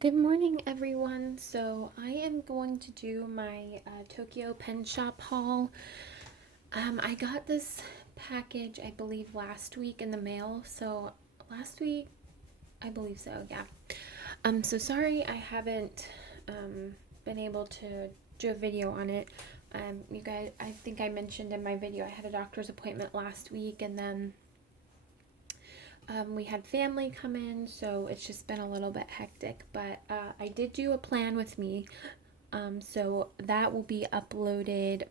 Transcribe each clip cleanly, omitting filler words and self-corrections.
Good morning, everyone. So I am going to do my Tokyo Pen Shop haul. I got this package, I believe, last week in the mail. So last week, I believe so, yeah. So sorry I haven't been able to do a video on it. You guys, I think I mentioned in my video I had a doctor's appointment last week, and then we had family come in, so it's just been a little bit hectic, but I did do a plan with me, so that will be uploaded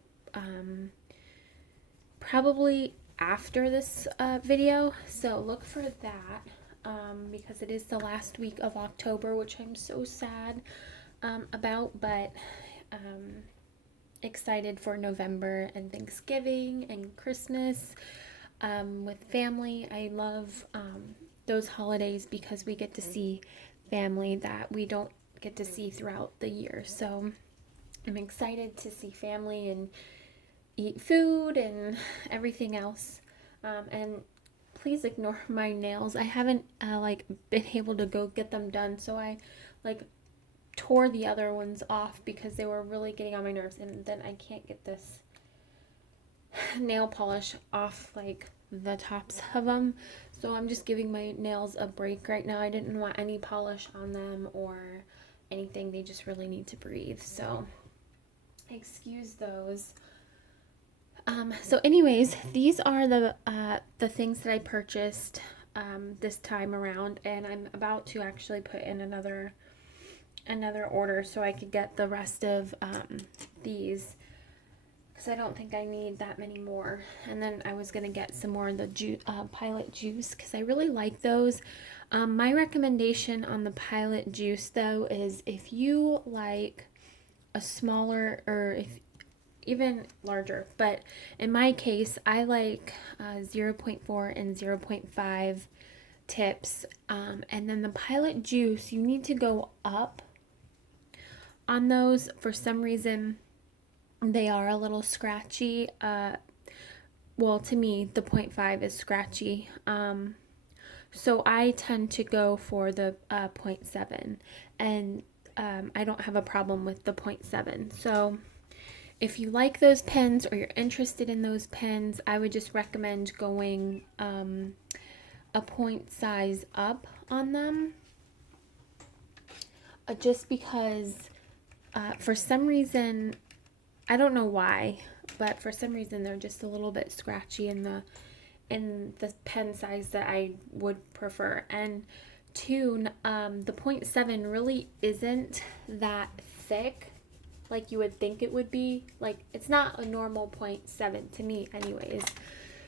probably after this video, so look for that because it is the last week of October, which I'm so sad about, but excited for November and Thanksgiving and Christmas with family. I love those holidays because we get to see family that we don't get to see throughout the year. So I'm excited to see family and eat food and everything else. And please ignore my nails. I haven't been able to go get them done, so I like tore the other ones off because they were really getting on my nerves, and then I can't get this nail polish off like the tops of them, so I'm just giving my nails a break right now. I didn't want any polish on them or anything. They just really need to breathe, so excuse those. So anyways, these are the things that I purchased this time around, and I'm about to actually put in another order so I could get the rest of these, because I don't think I need that many more. And then I was going to get some more of the Pilot Juice because I really like those. My recommendation on the Pilot Juice, though, is if you like a smaller, or if even larger, but in my case, I like 0.4 and 0.5 tips. And then the Pilot Juice, you need to go up on those. For some reason, they are a little scratchy. Well, to me, the 0.5 is scratchy. So I tend to go for the 0.7, and I don't have a problem with the 0.7. So if you like those pens or you're interested in those pens, I would just recommend going a point size up on them. Just because for some reason, I don't know why, but for some reason they're just a little bit scratchy in the pen size that I would prefer. And two, the 0.7 really isn't that thick like you would think it would be. Like, it's not a normal 0.7 to me anyways.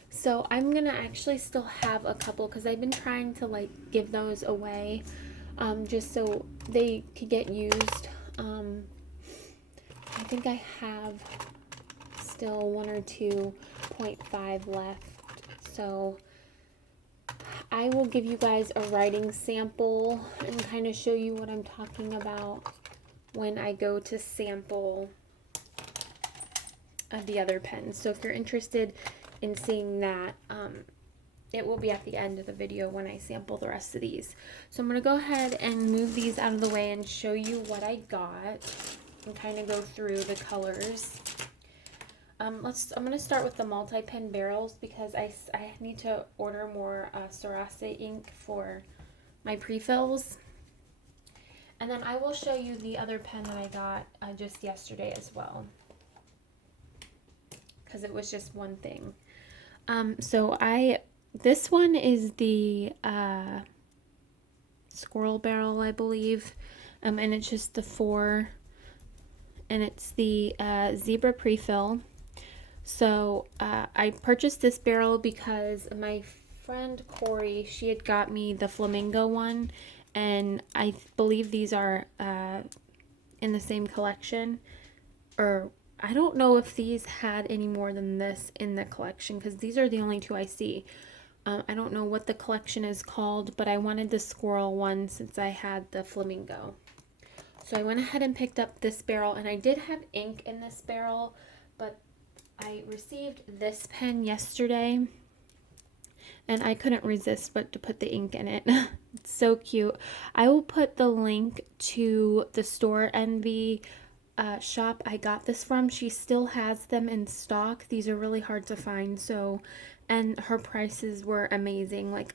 So I'm gonna actually still have a couple because I've been trying to like give those away just so they could get used. I think I have still 1 or 2.5 left, so I will give you guys a writing sample and kind of show you what I'm talking about when I go to sample the other pens. So if you're interested in seeing that, it will be at the end of the video when I sample the rest of these. So I'm going to go ahead and move these out of the way and show you what I got and kind of go through the colors. I'm going to start with the multi-pen barrels because I need to order more Sarase ink for my pre-fills. And then I will show you the other pen that I got just yesterday as well, because it was just one thing. This one is the squirrel barrel, I believe, and it's just the 4, and it's the zebra pre-fill. So I purchased this barrel because my friend Corey, she had got me the flamingo one, and I believe these are in the same collection, or I don't know if these had any more than this in the collection because these are the only 2 I see. I don't know what the collection is called, but I wanted the squirrel one since I had the flamingo. So I went ahead and picked up this barrel, and I did have ink in this barrel, but I received this pen yesterday, and I couldn't resist but to put the ink in it. It's so cute. I will put the link to the Store Envy shop I got this from. She still has them in stock. These are really hard to find, so, and her prices were amazing. Like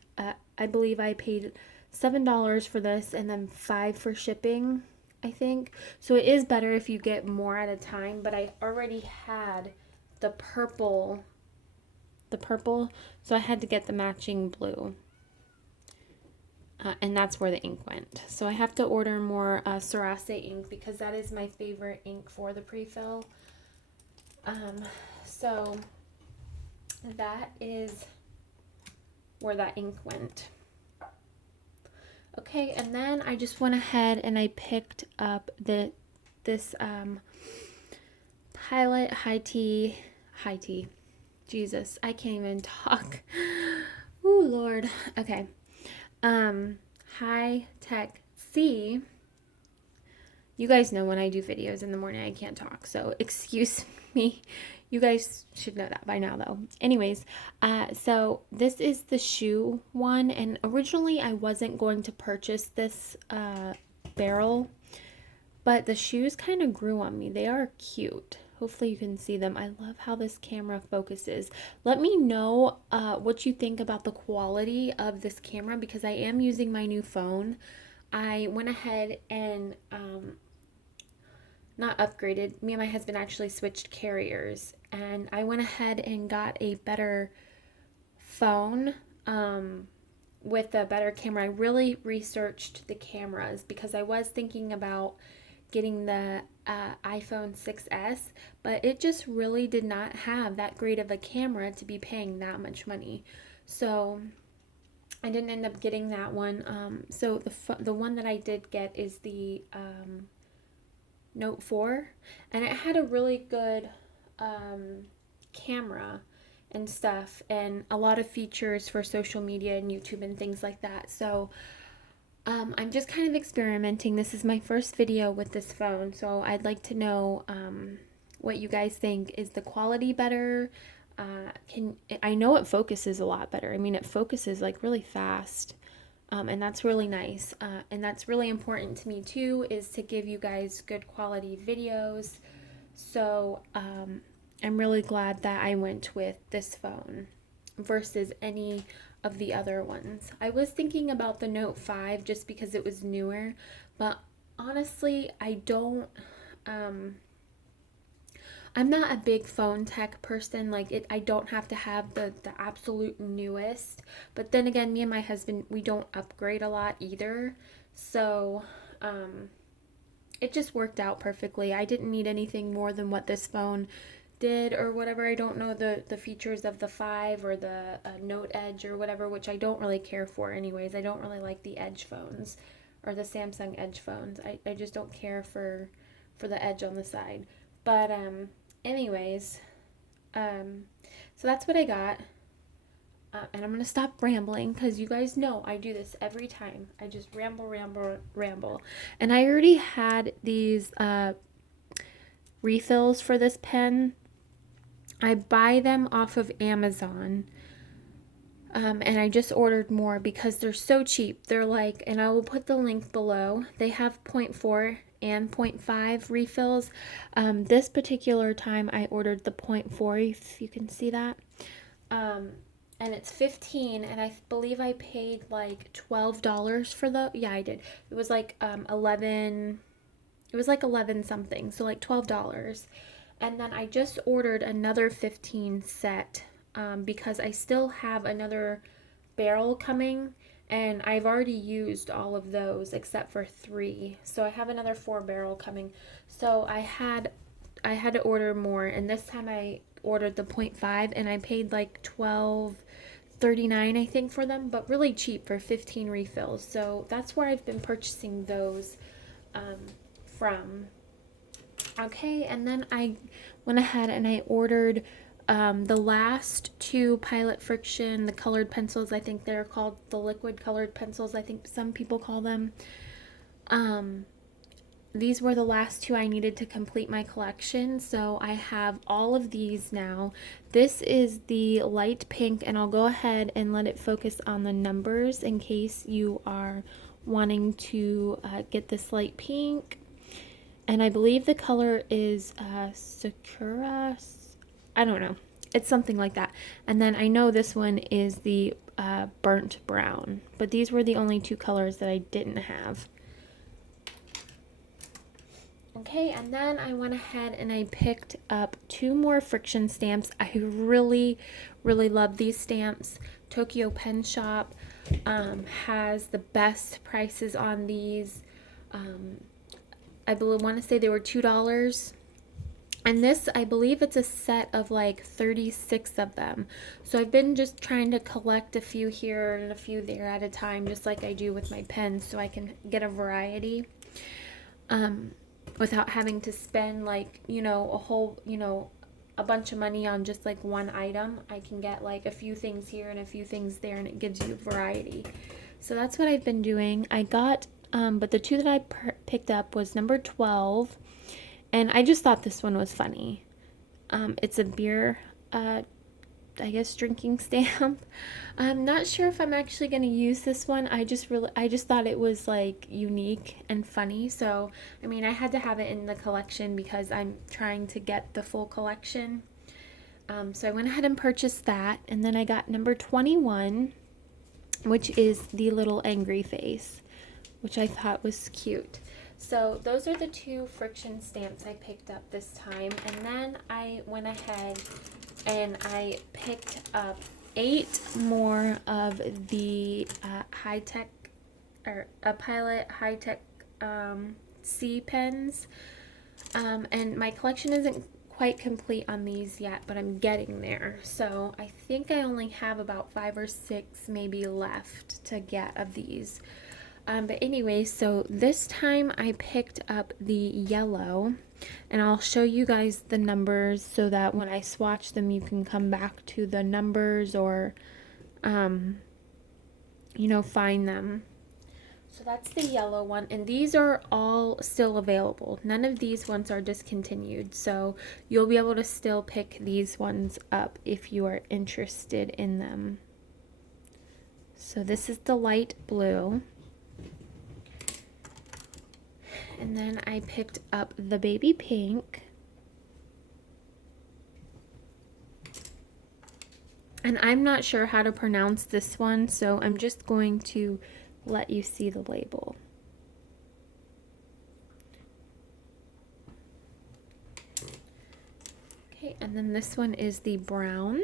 I believe I paid $7 for this and then $5 for shipping, I think. So it is better if you get more at a time, but I already had the purple, so I had to get the matching blue. And that's where the ink went. So I have to order more Cerase ink because that is my favorite ink for the pre-fill. So that is where that ink went. Okay, and then I just went ahead and I picked up this Pilot Hi-Tec, Jesus, I can't even talk. Oh Lord. Okay. Hi-Tec-C. You guys know when I do videos in the morning I can't talk, so excuse me. You guys should know that by now though. Anyways, so this is the shoe one, and originally I wasn't going to purchase this barrel, but the shoes kind of grew on me. They are cute. Hopefully you can see them. I love how this camera focuses. Let me know what you think about the quality of this camera because I am using my new phone. I went ahead and not upgraded. Me and my husband actually switched carriers, and I went ahead and got a better phone with a better camera. I really researched the cameras because I was thinking about getting the iPhone 6S, but it just really did not have that great of a camera to be paying that much money. So I didn't end up getting that one. So the one that I did get is the Note 4, and it had a really good camera and stuff, and a lot of features for social media and YouTube and things like that. So I'm just kind of experimenting. This is my first video with this phone, so I'd like to know what you guys think. Is the quality better? I know it focuses a lot better. I mean, it focuses like really fast, and that's really nice. And that's really important to me too, is to give you guys good quality videos. So I'm really glad that I went with this phone versus any of the other ones. I was thinking about the Note 5 just because it was newer, but honestly, I'm not a big phone tech person. Like I don't have to have the absolute newest, but then again, me and my husband, we don't upgrade a lot either. So it just worked out perfectly. I didn't need anything more than what this phone did or whatever. I don't know the features of the 5 or the Note Edge or whatever, which I don't really care for anyways. I don't really like the Edge phones or the Samsung Edge phones. I just don't care for the edge on the side. But anyways, so that's what I got. And I'm going to stop rambling because you guys know I do this every time. I just ramble. And I already had these refills for this pen. I buy them off of Amazon. And I just ordered more because they're so cheap. They're like, and I will put the link below. They have 0.4 and 0.5 refills. This particular time I ordered the 0.4, if you can see that. And it's 15, and I believe I paid like $12 for yeah, I did. It was like 11, it was like 11 something, so like $12. And then I just ordered another 15 set because I still have another barrel coming, and I've already used all of those except for 3. So I have another 4 barrel coming. So I had to order more, and this time I ordered the 0.5, and I paid like $12.39 I think for them, but really cheap for 15 refills. So that's where I've been purchasing those from. Okay, and then I went ahead and I ordered the last 2 Pilot Friction, the colored pencils. I think they're called the liquid colored pencils, I think some people call them. these were the last two I needed to complete my collection, so I have all of these now. This is the light pink, and I'll go ahead and let it focus on the numbers in case you are wanting to get this light pink. And I believe the color is Sakura, I don't know, it's something like that. And then I know this one is the burnt brown, but these were the only two colors that I didn't have. Okay, and then I went ahead and I picked up two more friction stamps. I really love these stamps. Tokyo Pen Shop has the best prices on these. I want to say they were $2. And this, I believe it's a set of like 36 of them. So I've been just trying to collect a few here and a few there at a time, just like I do with my pens, so I can get a variety. Without having to spend like, you know, a whole, you know, a bunch of money on just like one item. I can get like a few things here and a few things there, and it gives you variety. So that's what I've been doing. I got, but the two that I picked up was number 12, and I just thought this one was funny. It's a beer, I guess, drinking stamp. I'm not sure if I'm actually going to use this one. I just thought it was like unique and funny. So, I mean, I had to have it in the collection because I'm trying to get the full collection. So I went ahead and purchased that. And then I got number 21, which is the little angry face, which I thought was cute. So those are the two friction stamps I picked up this time. And then I went ahead and I picked up 8 more of the Hi-Tec or a Pilot Hi-Tec-C pens. And my collection isn't quite complete on these yet, but I'm getting there. So I think I only have about 5 or 6 maybe left to get of these. But anyway, so this time I picked up the yellow, and I'll show you guys the numbers so that when I swatch them, you can come back to the numbers or, you know, find them. So that's the yellow one, and these are all still available. None of these ones are discontinued, so you'll be able to still pick these ones up if you are interested in them. So this is the light blue. And then I picked up the baby pink. And I'm not sure how to pronounce this one, so I'm just going to let you see the label. Okay, and then this one is the brown.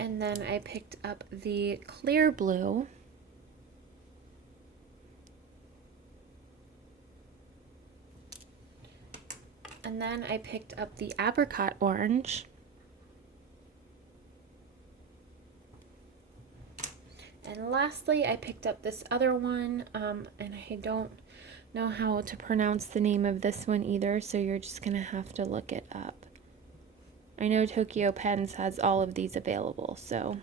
And then I picked up the clear blue. And then I picked up the apricot orange. And lastly, I picked up this other one, and I don't know how to pronounce the name of this one either, so you're just gonna have to look it up. I know Tokyo Pens has all of these available, so.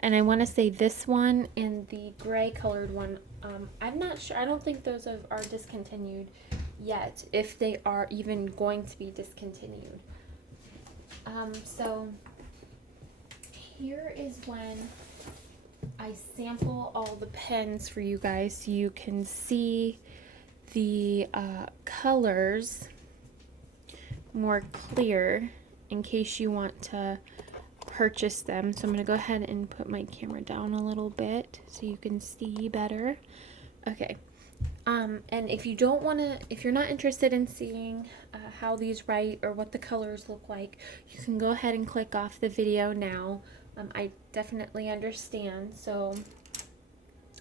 And I want to say this one and the gray colored one, I'm not sure. I don't think those are discontinued yet, if they are even going to be discontinued. So here is when I sample all the pens for you guys so you can see the colors more clear in case you want to purchase them. So I'm going to go ahead and put my camera down a little bit so you can see better. Okay. And if you don't want to, if you're not interested in seeing how these write or what the colors look like, you can go ahead and click off the video now. I definitely understand. So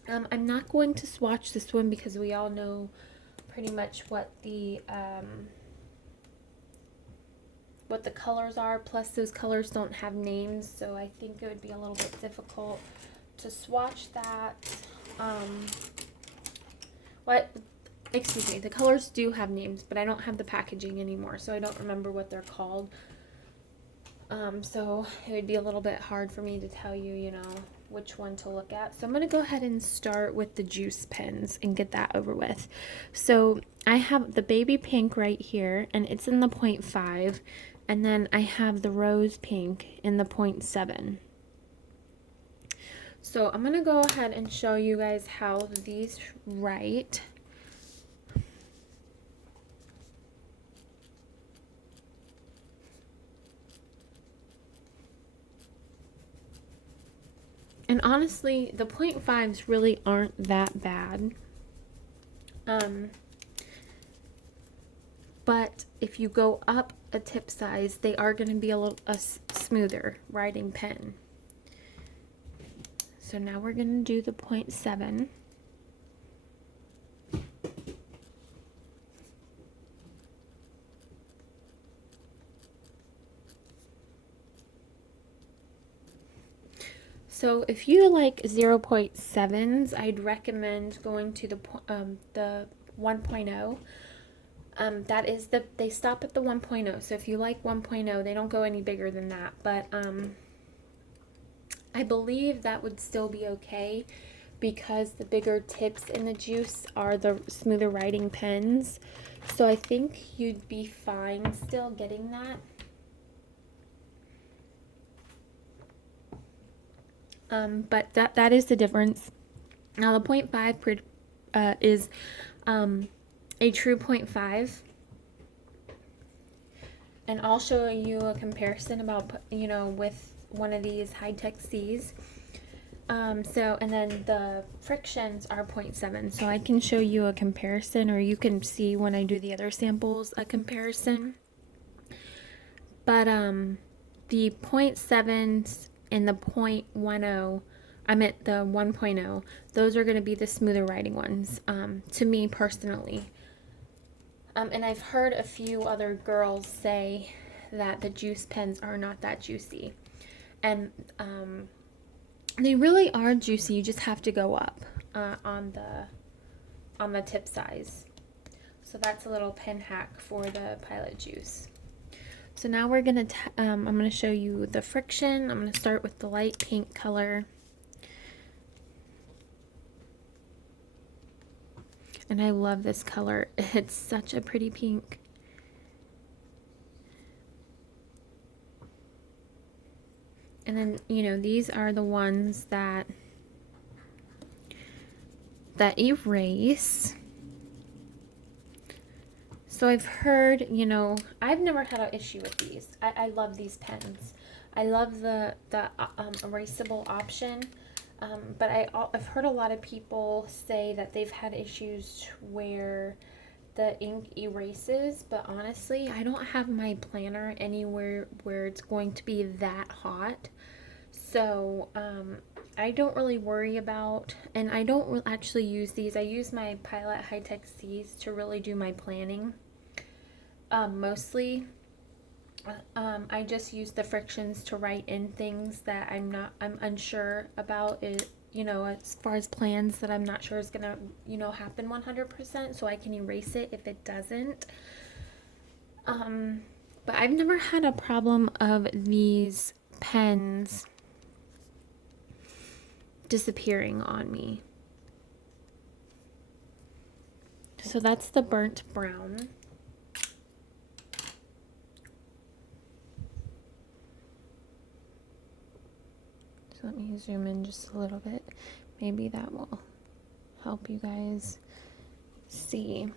I'm not going to swatch this one because we all know pretty much what the colors are, plus those colors don't have names, so I think it would be a little bit difficult to swatch that. Excuse me, the colors do have names, but I don't have the packaging anymore, so I don't remember what they're called. So it would be a little bit hard for me to tell you, which one to look at. So I'm going to go ahead and start with the juice pens and get that over with. So I have the baby pink right here, and it's in the 0.5, and then I have the rose pink in the 0.7. So I'm going to go ahead and show you guys how these write. And honestly, the 0.5s really aren't that bad. But if you go up a tip size, they are going to be a smoother writing pen. So now we're going to do the 0.7. So if you like 0.7s, I'd recommend going to the 1.0. That is they stop at the 1.0. So if you like 1.0, they don't go any bigger than that. But I believe that would still be okay because the bigger tips in the juice are the smoother writing pens. So I think you'd be fine still getting that. But that is the difference. Now the 0.5 is a true 0.5, and I'll show you a comparison about with one of these Hi-Tec-Cs. And then the frictions are 0.7, so I can show you a comparison, or you can see when I do the other samples a comparison. But the 0.7s and the 0.10, I'm at the 1.0, those are going to be the smoother writing ones, to me personally. And I've heard a few other girls say that the juice pens are not that juicy. And they really are juicy, you just have to go up on the tip size. So that's a little pen hack for the Pilot Juice. So now we're going to, I'm going to show you the friction. I'm going to start with the light pink color. And I love this color. It's such a pretty pink. And then, these are the ones that erase. So I've heard, I've never had an issue with these. I love these pens. I love the erasable option. But I've heard a lot of people say that they've had issues where the ink erases. But honestly, I don't have my planner anywhere where it's going to be that hot. So I don't really worry about, and I don't actually use these. I use my Pilot Hi-Tec-Cs to really do my planning. Mostly, I just use the frictions to write in things that I'm unsure about it, as far as plans that I'm not sure is gonna, happen 100%, so I can erase it if it doesn't. But I've never had a problem of these pens disappearing on me. So that's the burnt brown. So let me zoom in just a little bit. Maybe that will help you guys see.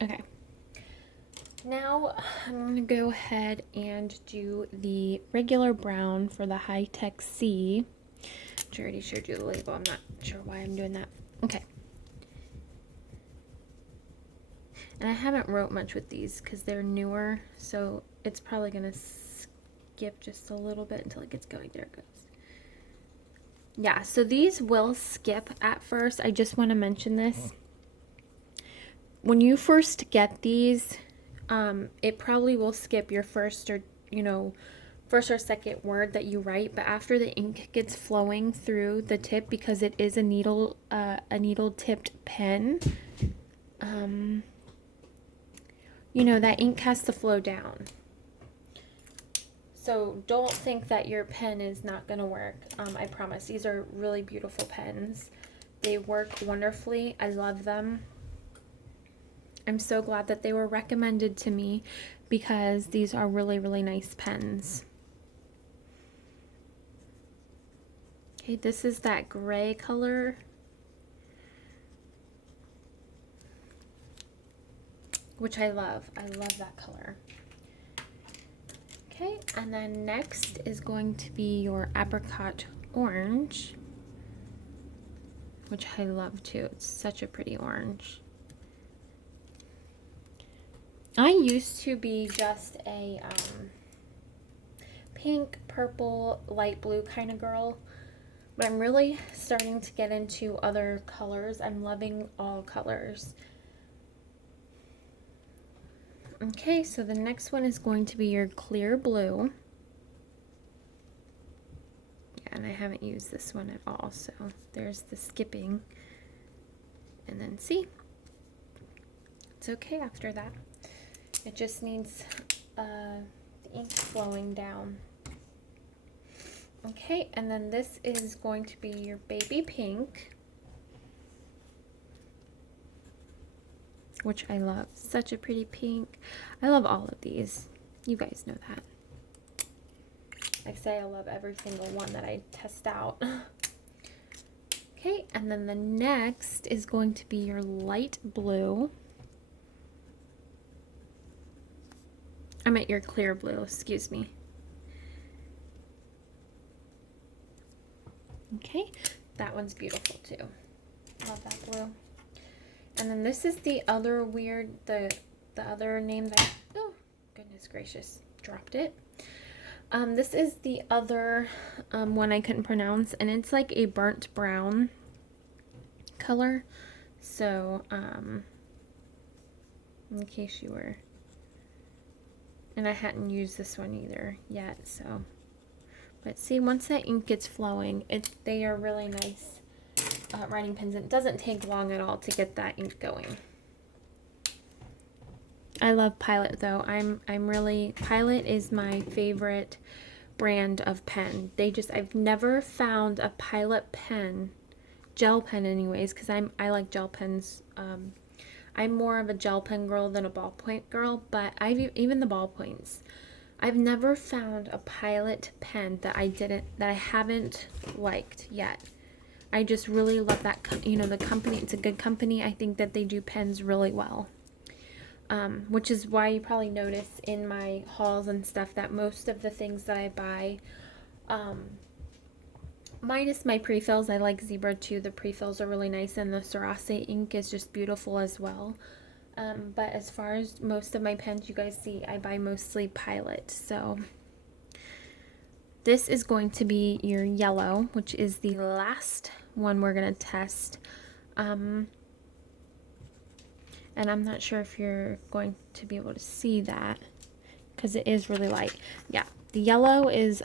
Okay. Now I'm going to go ahead and do the regular brown for the Hi-Tec-C. I already showed you the label. I'm not sure why I'm doing that. Okay. And I haven't wrote much with these because they're newer, so it's probably going to skip just a little bit until it gets going. There it goes. Yeah, so these will skip at first. I just want to mention this. When you first get these, it probably will skip your first or second word that you write, but after the ink gets flowing through the tip, because it is a needle tipped pen, that ink has to flow down. So don't think that your pen is not going to work. I promise. These are really beautiful pens. They work wonderfully. I love them. I'm so glad that they were recommended to me because these are really, really nice pens. Okay, this is that gray color. Which I love. I love that color. Okay, and then next is going to be your apricot orange, which I love too. It's such a pretty orange. I used to be just a pink, purple, light blue kind of girl, but I'm really starting to get into other colors. I'm loving all colors. Okay, so the next one is going to be your clear blue. Yeah, and I haven't used this one at all, so there's the skipping. And then see, it's okay after that. It just needs the ink flowing down. Okay, and then this is going to be your baby pink, which I love. Such a pretty pink. I love all of these. You guys know that. I say I love every single one that I test out. Okay, and then the next is going to be your light blue. I meant your clear blue, excuse me. Okay, that one's beautiful too. Love that blue. And then this is the other weird, the other name that, oh, goodness gracious, dropped it. This is the other one I couldn't pronounce, and it's like a burnt brown color. So, in case you were, and I hadn't used this one either yet, so. But see, once that ink gets flowing, they are really nice writing pens. It doesn't take long at all to get that ink going. I love Pilot though. Pilot is my favorite brand of pen. I've never found a Pilot pen, gel pen anyways, because I like gel pens. I'm more of a gel pen girl than a ballpoint girl, but even the ballpoints. I've never found a Pilot pen that I haven't liked yet. I just really love that, the company. It's a good company. I think that they do pens really well. Which is why you probably notice in my hauls and stuff that most of the things that I buy, minus my pre-fills, I like Zebra too. The pre-fills are really nice, and the Cerase ink is just beautiful as well. But as far as most of my pens, you guys see, I buy mostly Pilot. So this is going to be your yellow, which is the last one we're going to test. And I'm not sure if you're going to be able to see that because it is really light. Yeah, the yellow is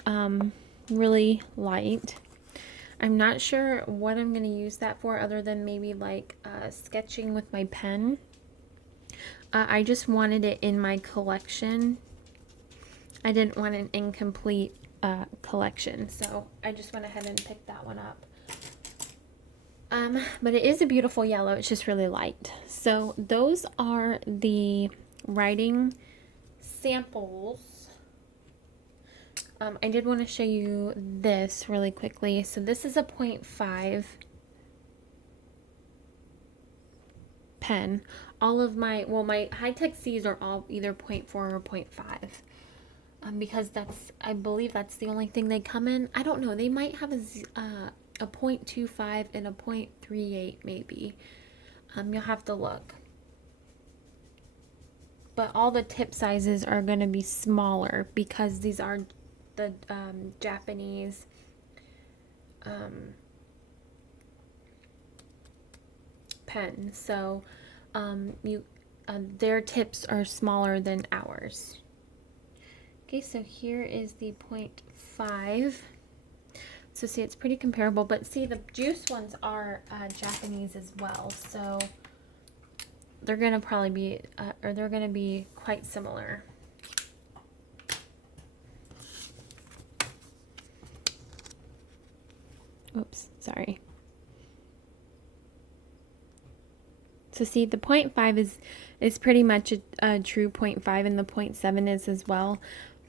really light. I'm not sure what I'm going to use that for other than maybe like sketching with my pen. I just wanted it in my collection. I didn't want an incomplete collection, so I just went ahead and picked that one up. But it is a beautiful yellow. It's just really light. So those are the writing samples. I did want to show you this really quickly. So this is a 0.5 pen. All of my Hi-Tec-C's are all either 0.4 or 0.5. Because I believe that's the only thing they come in. I don't know. They might have a 0.25 and a 0.38 maybe. You'll have to look. But all the tip sizes are going to be smaller because these are the Japanese pens. So their tips are smaller than ours. Okay, so here is the 0.5. So see, it's pretty comparable, but see, the juice ones are Japanese as well, so they're gonna probably be, they're gonna be quite similar. Oops, sorry. So see, the 0.5 is pretty much a true 0.5, and the 0.7 is as well.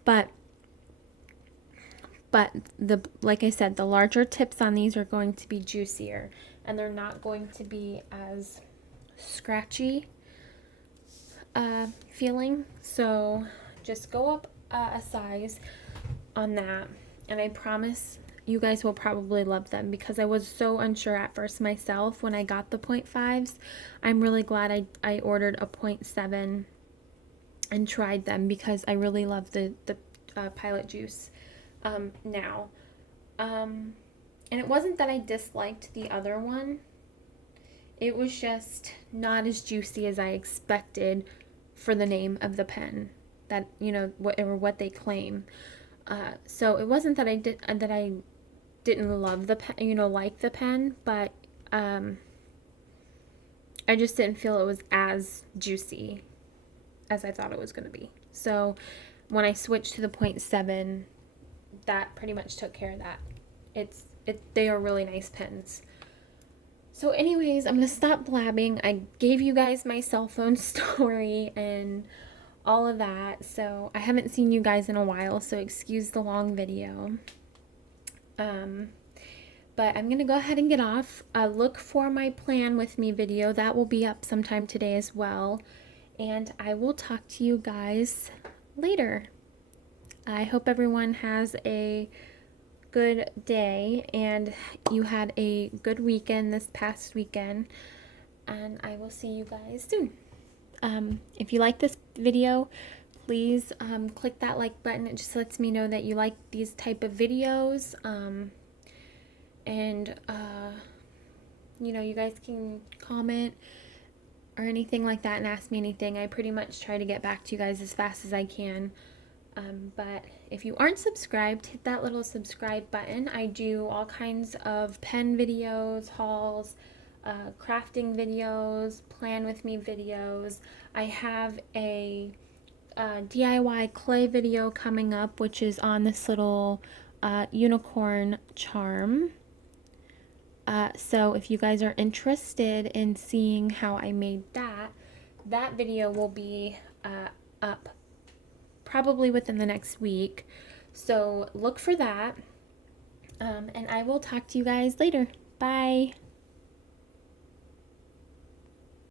But like I said, the larger tips on these are going to be juicier, and they're not going to be as scratchy feeling. So just go up a size on that, and I promise you guys will probably love them, because I was so unsure at first myself when I got the 0.5s. I'm really glad I ordered a 0.7 and tried them, because I really love the Pilot Juice now. And it wasn't that I disliked the other one. It was just not as juicy as I expected for the name of the pen, that, you know, what they claim. So it wasn't that I didn't love the pen, you know, like the pen, but I just didn't feel it was as juicy as I thought it was going to be. So when I switched to the 0.7, that pretty much took care of that. They are really nice pens. So anyways, I'm going to stop blabbing. I gave you guys my cell phone story and all of that. So I haven't seen you guys in a while, so excuse the long video. But I'm going to go ahead and get off. Look for my plan with me video. That will be up sometime today as well. And I will talk to you guys later. I hope everyone has a good day and you had a good weekend this past weekend. And I will see you guys soon. If you like this video, please click that like button. It just lets me know that you like these type of videos. You know, you guys can comment or anything like that and ask me anything. I pretty much try to get back to you guys as fast as I can. But if you aren't subscribed, hit that little subscribe button. I do all kinds of pen videos, hauls, crafting videos, plan with me videos. I have a DIY clay video coming up, which is on this little unicorn charm. So if you guys are interested in seeing how I made that video will be up probably within the next week. So look for that. And I will talk to you guys later. Bye.